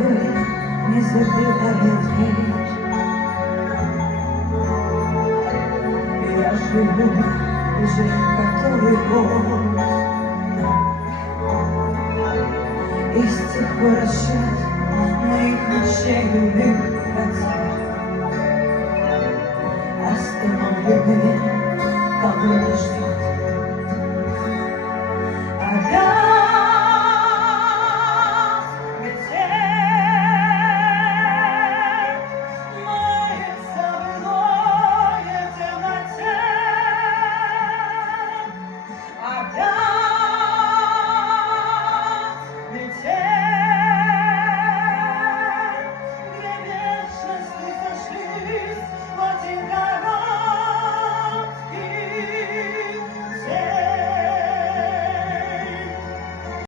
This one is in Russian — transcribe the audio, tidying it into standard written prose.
увы, не забывает речь. Я живу уже который год, и с тех пор отсчет моих ночей любых концов остановлены, как дожди.